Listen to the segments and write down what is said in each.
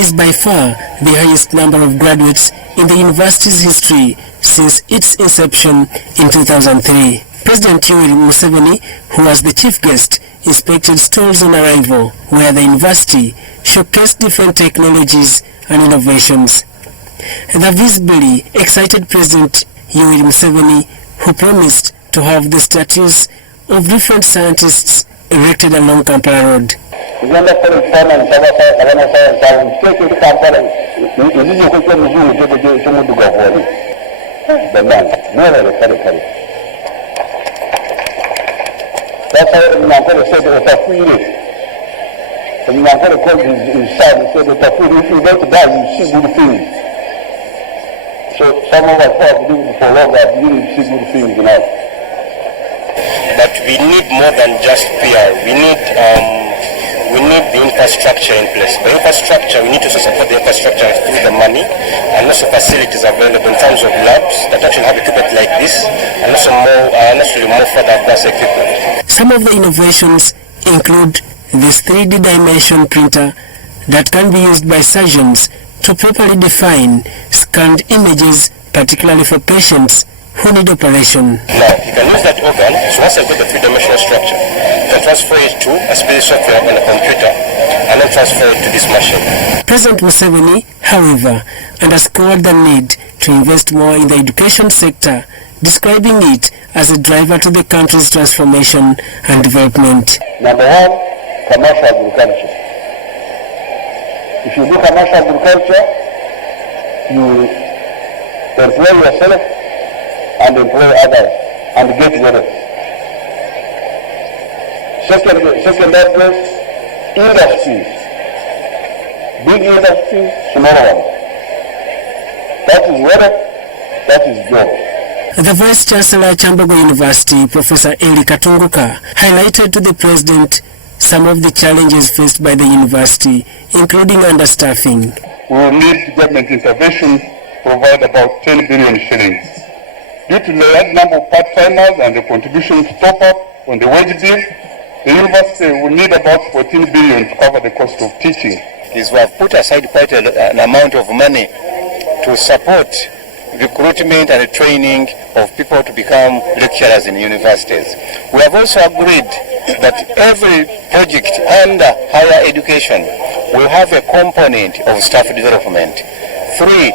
is by far the highest number of graduates in the university's history since its inception in 2003. President Yoweri Museveni, who was the chief guest, inspected stalls on arrival where the university showcased different technologies and innovations. The visibly excited President Yoweri Museveni, who promised to have the statues of different scientists erected along Kampala Road. That's how Mnankole said Otafwile. And Mnankole called his son and said, Otafwile, if you don't die, you see good things. So some of us who have been for long are beginning to see good things now. But we need more than just PR. We need the infrastructure in place. The infrastructure, we need to support the infrastructure through the money and also facilities available in terms of labs that actually have equipment like this, and also more further advanced equipment. Some of the innovations include this 3D dimension printer that can be used by surgeons to properly define scanned images, particularly for patients who need operation. Now, you can use that organ, so once I've got the three-dimensional structure, you can transfer it to a special software on a computer and then transfer it to this machine. President Museveni, however, underscored the need to invest more in the education sector, describing it as a driver to the country's transformation and development. Number one, commercial agriculture. If you do commercial agriculture, you employ yourself and employ others and get wealth. Second address, industries. Big industries, small ones. That is wealth, that is job. The Vice Chancellor Chambogo University, Professor Eli Katunguka, highlighted to the President some of the challenges faced by the university, including understaffing. We will need government intervention to provide about 10 billion shillings. Due to the large number of part-timers and the contribution to top up on the wage bill, the university will need about 14 billion to cover the cost of teaching. We have put aside quite an amount of money to support recruitment and training of people to become lecturers in universities. We have also agreed that every project under higher education will have a component of staff development. 3,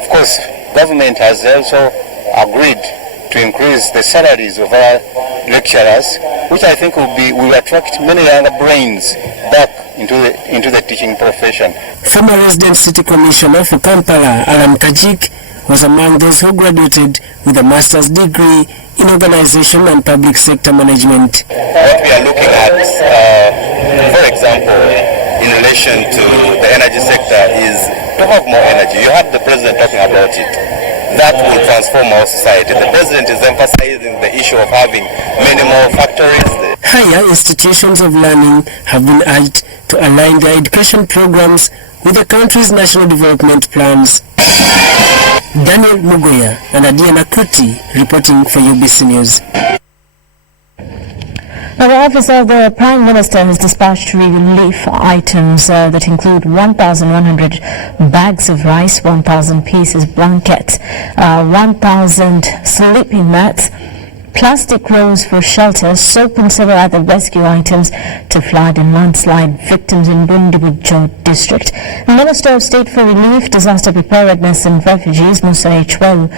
of course, government has also agreed to increase the salaries of our lecturers, which I think will attract many younger brains back into the teaching profession. Former resident city commissioner for Kampala, Alan Kajik, was among those who graduated with a master's degree in organization and public sector management. What we are looking at, for example, in relation to the energy sector is to have more energy. You have the president talking about it. That will transform our society. The president is emphasizing the issue of having many more factories. Higher institutions of learning have been urged to align their education programs with the country's national development plans. Daniel Mugoya and Adiana Kuti reporting for UBC News. The office of the Prime Minister has dispatched relief items that include 1,100 bags of rice, 1,000 pieces blankets, 1,000 sleeping mats, plastic rolls for shelter, soap and several other rescue items to flood and landslide victims in Bundibujo district. The Minister of State for Relief, Disaster Preparedness and Refugees, Musa Echwelu,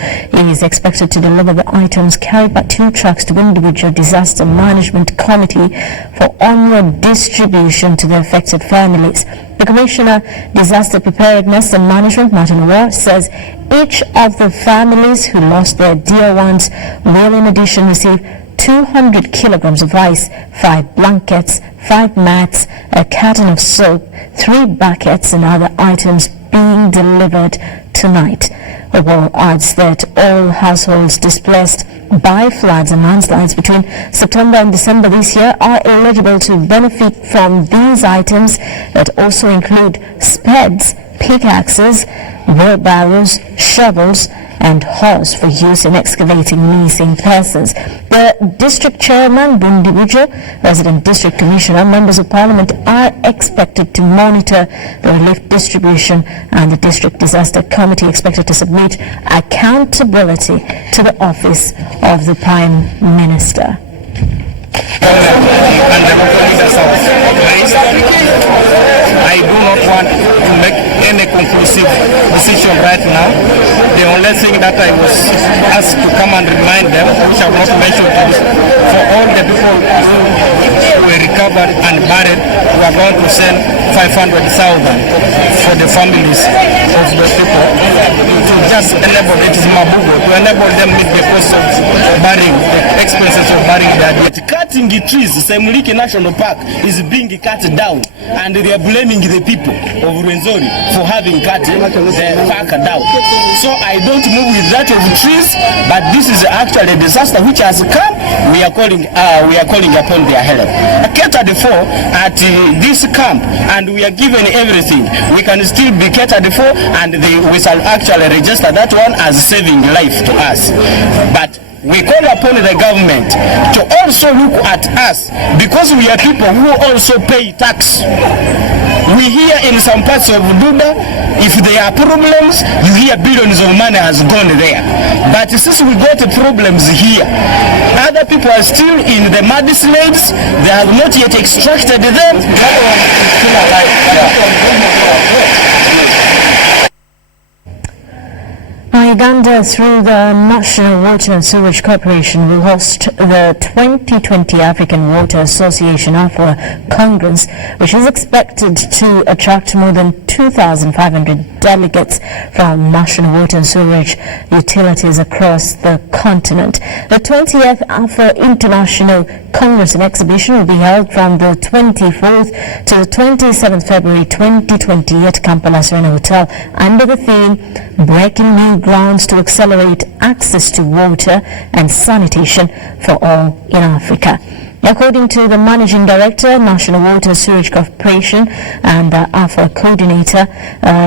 is expected to deliver the items carried by 2 trucks to Bundibujo Disaster Management Committee for onward distribution to the affected families. The Commissioner, Disaster Preparedness and Management, Martin Ward, says each of the families who lost their dear ones will in addition receive 200 kilograms of rice, 5 blankets, 5 mats, a carton of soap, 3 buckets and other items being delivered tonight. Ward adds that all households displaced by floods and landslides between September and December this year are eligible to benefit from these items that also include spades, pickaxes, wheelbarrows, shovels, and horse for use in excavating missing persons. The district chairman, Bundi Bujo, resident district commissioner, members of parliament are expected to monitor the relief distribution, and the district disaster committee expected to submit accountability to the office of the Prime Minister. And the local leaders are raised. I do not want to make any conclusive decision right now. The only thing that I was asked to come and remind them, which I have not mentioned, is for all the people who were recovered and buried, we are going to send 500,000 for the families of those people to just enable, it is Mabugo, to enable them meet the cost of burying, the expenses of burying their dead. Cutting the trees, Semuliki National Park is being cut down, and they are blaming the people of Rwenzori for having cut the park down. So I don't move with that of trees, but this is actually a disaster which has come. We are calling upon their help. Catered for at this camp, and we are given everything. We can still be catered for, and we shall actually register that one as saving life to us. But we call upon the government to also look at us, because we are people who also pay tax. We hear in some parts of Duda, if there are problems, you hear billions of money has gone there. But since we got problems here, other people are still in the mudslides, they have not yet extracted them. Still alive. Uganda, through the National Water and Sewerage Corporation, will host the 2020 African Water Association AFWA Congress, which is expected to attract more than 2,500 delegates from national water and sewerage utilities across the continent. The 20th AFWA International Congress and Exhibition will be held from the 24th to the 27th February 2020 at Kampala Serena Hotel under the theme Breaking New Grounds to Accelerate Access to Water and Sanitation for All in Africa. According to the Managing Director, National Water Sewerage Corporation, and the AFWA Coordinator,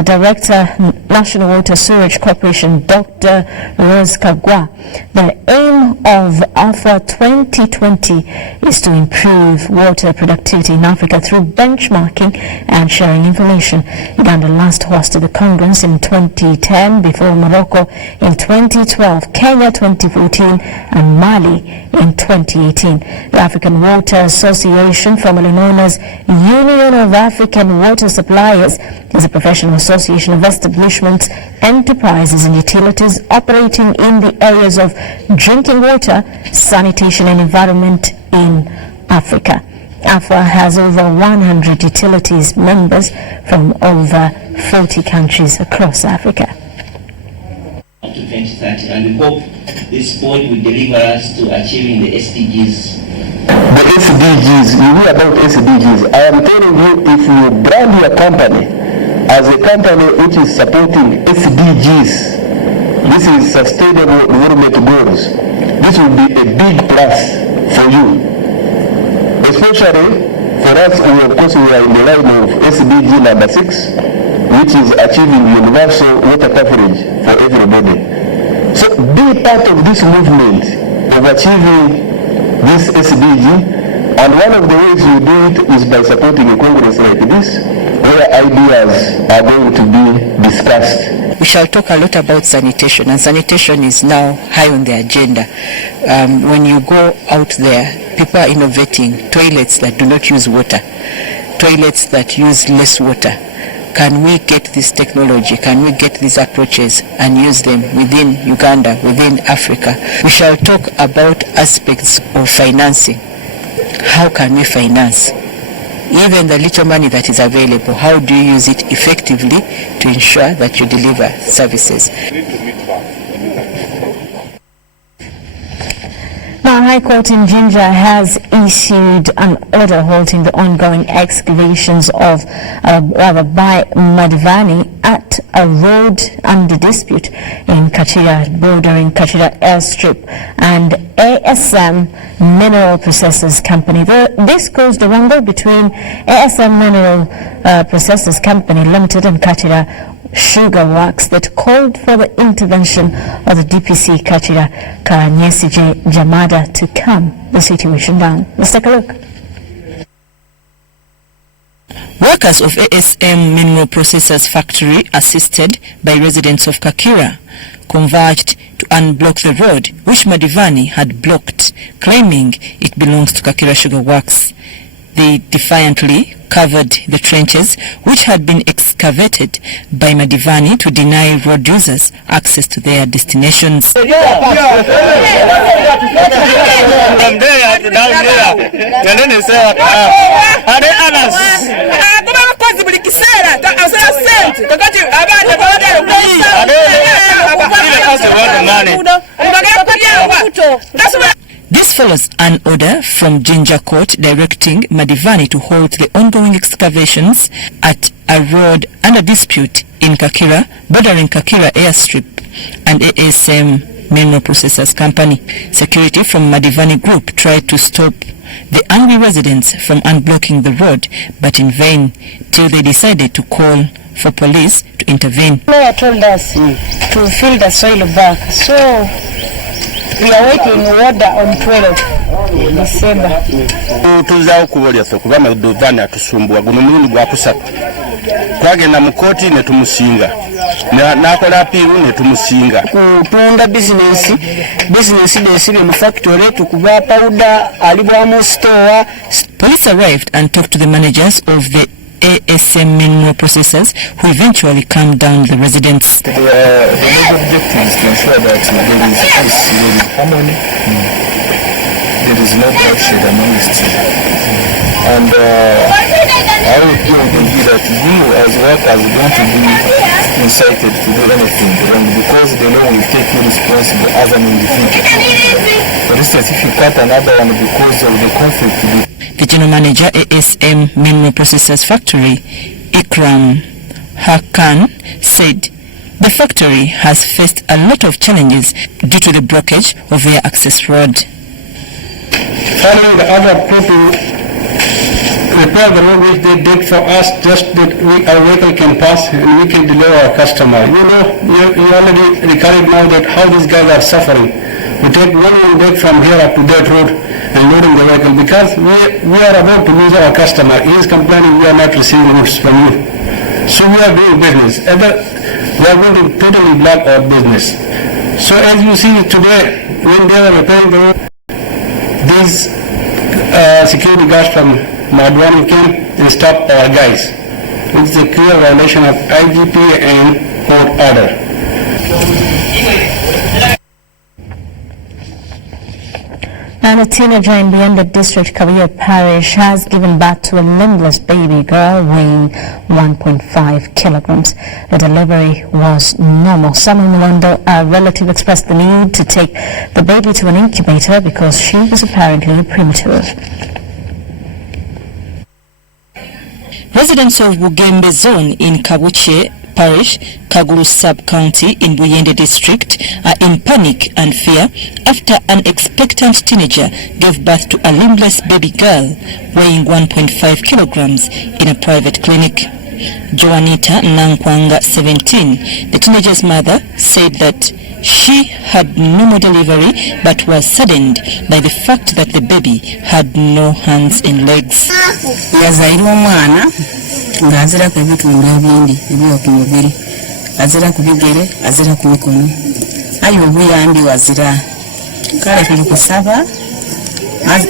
Director, National Water Sewerage Corporation, Dr. Rose Kagwa, the aim of AFWA 2020 is to improve water productivity in Africa through benchmarking and sharing information. Uganda last hosted the Congress in 2010, before Morocco in 2012, Kenya 2014, and Mali in 2018. The African Water Association, formerly known as Union of African Water Suppliers, is a professional association of establishments, enterprises and utilities operating in the areas of drinking water, sanitation and environment in Africa. AFWA has over 100 utilities members from over 40 countries across Africa. To 2030, and we hope this board will deliver us to achieving the SDGs. The SDGs, you hear about SDGs. I am telling you, if you brand your company as a company which is supporting SDGs, this is Sustainable Development Goals, this will be a big plus for you. Especially for us, of course, we are in the line of SDG number 6, which is achieving universal water coverage for everybody. So be part of this movement of achieving this SDG, and one of the ways you do it is by supporting a congress like this, where ideas are going to be discussed. We shall talk a lot about sanitation, and sanitation is now high on the agenda. When you go out there, people are innovating toilets that do not use water, toilets that use less water. Can we get this technology? Can we get these approaches and use them within Uganda, within Africa? We shall talk about aspects of financing. How can we finance? Even the little money that is available, how do you use it effectively to ensure that you deliver services? Now, High Court in Jinja has issued an order halting the ongoing excavations of, by Madivani at a road under dispute in Kachira, bordering Kachira Airstrip and ASM Mineral Processors Company. This caused a wrangle between ASM Mineral Processors Company Limited and Kachira Sugar Works that called for the intervention of the DPC Kachira Kanyesije Jamada to calm the situation down. Let's take a look. Workers of ASM Mineral Processors Factory, assisted by residents of Kakira, converged to unblock the road which Madivani had blocked, claiming it belongs to Kakira Sugar Works. They defiantly covered the trenches which had been excavated by Madivani to deny road users access to their destinations. From there to down there, and then they say, are they others? This follows an order from Jinja Court directing Madivani to halt the ongoing excavations at a road under dispute in Kakira, bordering Kakira Airstrip and ASM Mineral Processors Company. Security from Madivani Group tried to stop the angry residents from unblocking the road, but in vain, till they decided to call for police to intervene. The lawyer told us to fill the soil back, so we are waiting order on 12 December. Tuzaho kubolya so kuba Madivani atusumbua guno mulungu gwa kusatu. Twagenda mu koti ne tumusinga. Nakola apiru ne tumusinga. Kutunda business desibe mu factory tukuba powder alibwamu store. Police arrived and talked to the managers of the ASM Mineral Processors, who eventually calmed down the residents. The major objective is to ensure that there is peace, there is harmony, there is no bloodshed amongst you. And I would be that you as workers don't be incited to do anything wrong, because they know will take you responsible as an individual. For instance, if you cut another one because of the conflict. The general manager ASM Mineral Processors Factory, Ikram Hakan, said the factory has faced a lot of challenges due to the blockage of their access road. Following the other people repair the road which they did for us, just that our vehicle can pass and we can deliver our customer. You already recorded now that how these guys are suffering. We take one way from here up to that road and loading the vehicle because we are about to lose our customer. He is complaining we are not receiving goods from you. So we are doing business. Either we are going to totally block our business. So as you see today, when they are repairing the road, these security guards from Madivani came and stopped our guys. It's a clear violation of IGP and court order. And a teenager in the Yanda District, Kawiya Parish, has given birth to a limbless baby girl weighing 1.5 kilograms. The delivery was normal. Samuel Mulando, a relative, expressed the need to take the baby to an incubator because she was apparently premature. Residents of Bugembe Zone in Kabuche Parish, Kaguru Sub-County in Buyende District are in panic and fear after an expectant teenager gave birth to a limbless baby girl weighing 1.5 kilograms in a private clinic. Joanita Nankwanga, 17, the teenager's mother, said that she had normal delivery but was saddened by the fact that the baby had no hands and legs. Ngazira ku bitundu ebindi ebyo ku mubiri azira ku bigere azira ku mikono ayo obuyambi wazira kale tuli kusaba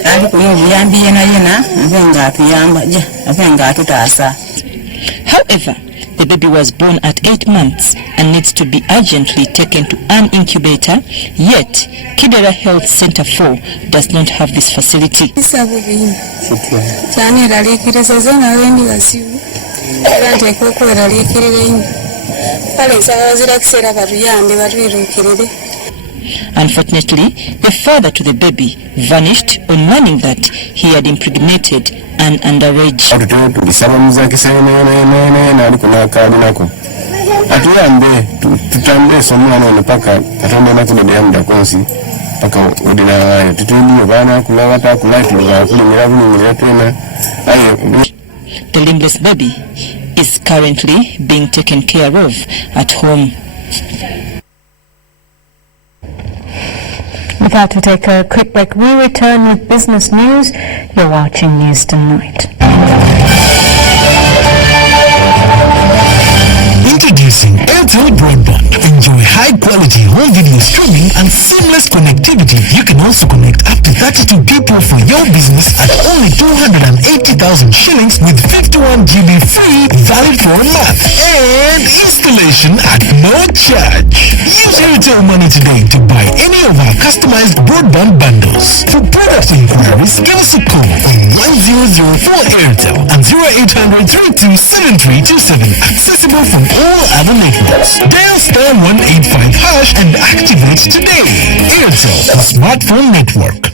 ali ku obuyambi yena avenga atuyamba ja avenga atutaasa. However, the baby was born at 8 months and needs to be urgently taken to an incubator, yet Kidera Health Center 4 does not have this facility. Unfortunately, the father to the baby vanished on learning that he had impregnated an underage. The limbless baby is currently being taken care of at home. With that, we take a quick break. We return with business news. You're watching News Tonight. Introducing Airtel Broadband. Enjoy high-quality home video streaming and seamless connectivity. You can also connect up to 32 people for your business at only 280,000 shillings with 51 GB free, valid for a month. And installation at no charge. Use Airtel Money today to buy any of our customized broadband bundles. For product inquiries, give us a call on 1004 Airtel and 0800 327327. Accessible from all other networks. Dial star 185 hash and activate today. Airtel, the smartphone network.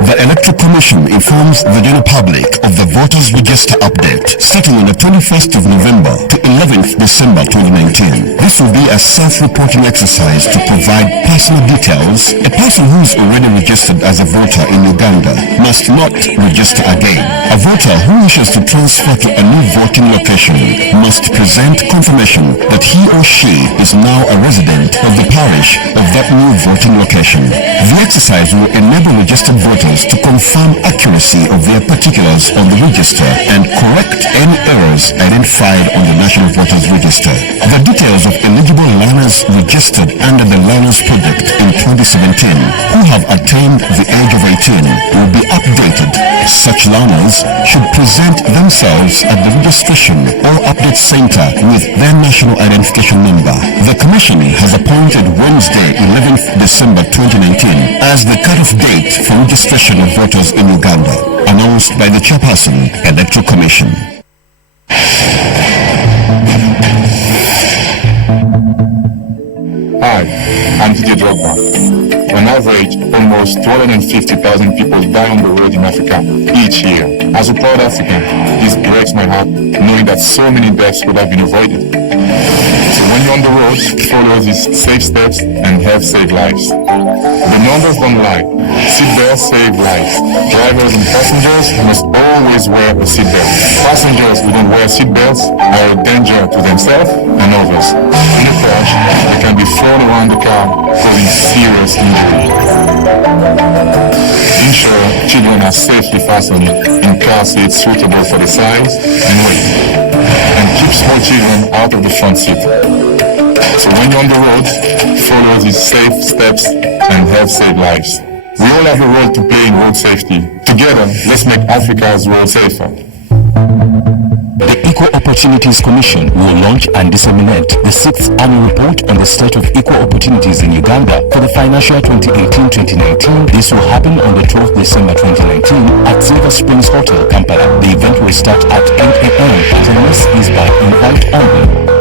The Electoral Commission informs the general public of the voters register update starting on the 21st of November to 11th December 2019. This will be a self-reporting exercise to provide personal details. A person who is already registered as a voter in Uganda must not register again. A voter who wishes to transfer to a new voting location must present confirmation that he or she is now a resident of the parish of that new voting location. The exercise will enable registered voters to confirm accuracy of their particulars on the register and correct any errors identified on the National Voters Register. The details of eligible learners registered under the Learners Project in 2017 who have attained the age of 18 will be updated. Such learners should present themselves at the registration or update center with their national identification number. The Commission has appointed Wednesday, 11th December 2019 as the cut-off date for registration of voters in Uganda, announced by the Chairperson, Electoral Commission. Hi, I'm TJ Drogba. On average, almost 250,000 people die on the road in Africa each year. As a proud African, this breaks my heart knowing that so many deaths could have been avoided. So when you're on the road, follow these safe steps and help save lives. The numbers don't lie. Seatbelts save lives. Drivers and passengers must always wear a seatbelt. Passengers who don't wear seatbelts are a danger to themselves and others. In a crash, they can be thrown around the car, causing serious injury. Ensure children are safely fastened in car seats suitable for the size and weight. And keep small children out of the front seat. So when you're on the road, follow these safe steps and help save lives. We all have a role to play in road safety. Together, let's make Africa's road safer. The Equal Opportunities Commission will launch and disseminate the 6th annual report on the state of equal opportunities in Uganda for the financial year 2018-2019. This will happen on the 12th December 2019 at Silver Springs Hotel, Kampala. The event will start at 10 a.m. Attendance is by invite only.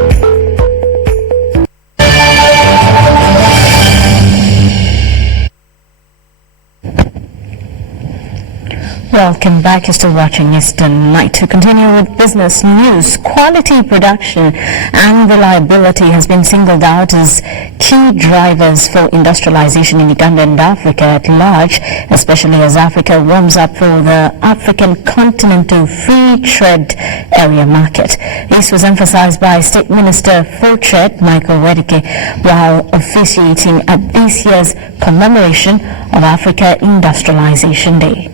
Welcome back. You're still watching News Tonight. To continue with business news, quality production and reliability has been singled out as key drivers for industrialization in Uganda and Africa at large, especially as Africa warms up for the African Continental Free Trade Area Market. This was emphasized by State Minister for Trade, Michael Wedeke, while officiating at this year's commemoration of Africa Industrialization Day.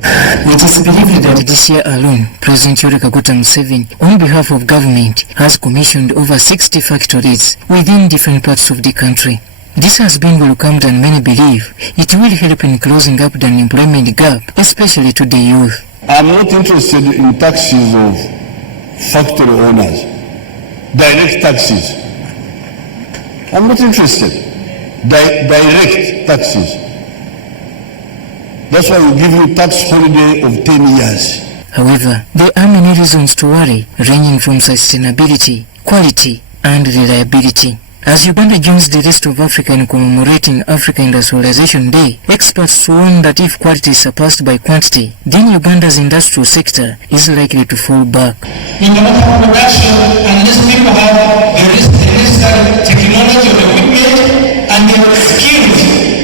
It is believed that this year alone, President Yoweri Kaguta Museveni, on behalf of government, has commissioned over 60 factories within different parts of the country. This has been welcomed and many believe it will help in closing up the unemployment gap, especially to the youth. I'm not interested in taxes of factory owners, direct taxes. I'm not interested. Direct taxes. That's why we give you tax holiday of 10 years. However, there are many reasons to worry, ranging from sustainability, quality, and reliability. As Uganda joins the rest of Africa in commemorating Africa Industrialization Day, experts warn that if quality is surpassed by quantity, then Uganda's industrial sector is likely to fall back. In the matter of production, unless people have the necessary technology or equipment and the skills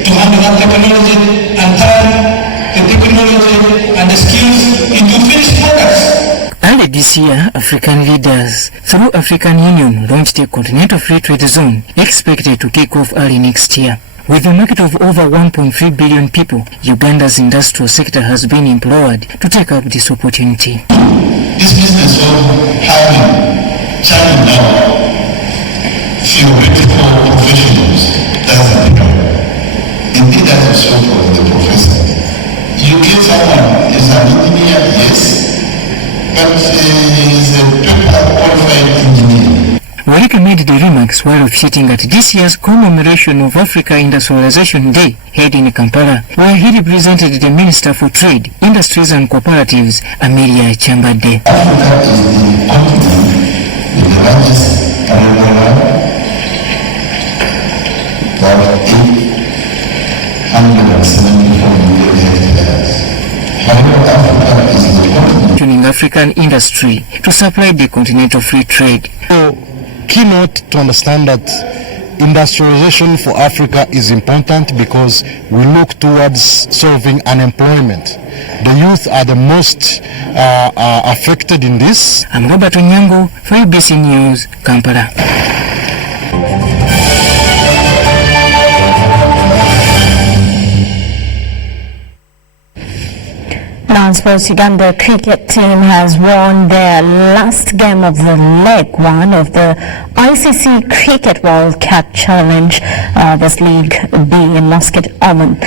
to handle that technology and turn the technology and the skills into finished products. Early this year, African African Union launched a continental free trade zone expected to kick off early next year. With a market of over 1.3 billion people, Uganda's industrial sector has been employed to take up this opportunity. This business of having China now theoretical professionals doesn't help. Indeed, that is so for the professor. You get someone is an engineer, yes, but is a paper qualified engineer. Warika made the remarks while officiating at this year's commemoration of Africa Industrialization Day held in Kampala, where he represented the Minister for Trade, Industries and Cooperatives, Amelia Chambade. Africa is the continent with the largest arable about 874 million hectares. However, Africa is the continent in African industry to supply the continental free trade. Keynote to understand that industrialization for Africa is important because we look towards solving unemployment. The youth are the most affected in this. I'm Robert Onyango for UBC News, Kampala. Now, sports, Uganda cricket team has won their last game of the leg one of the ICC Cricket World Cup Challenge, this League B in Muscat, Oman.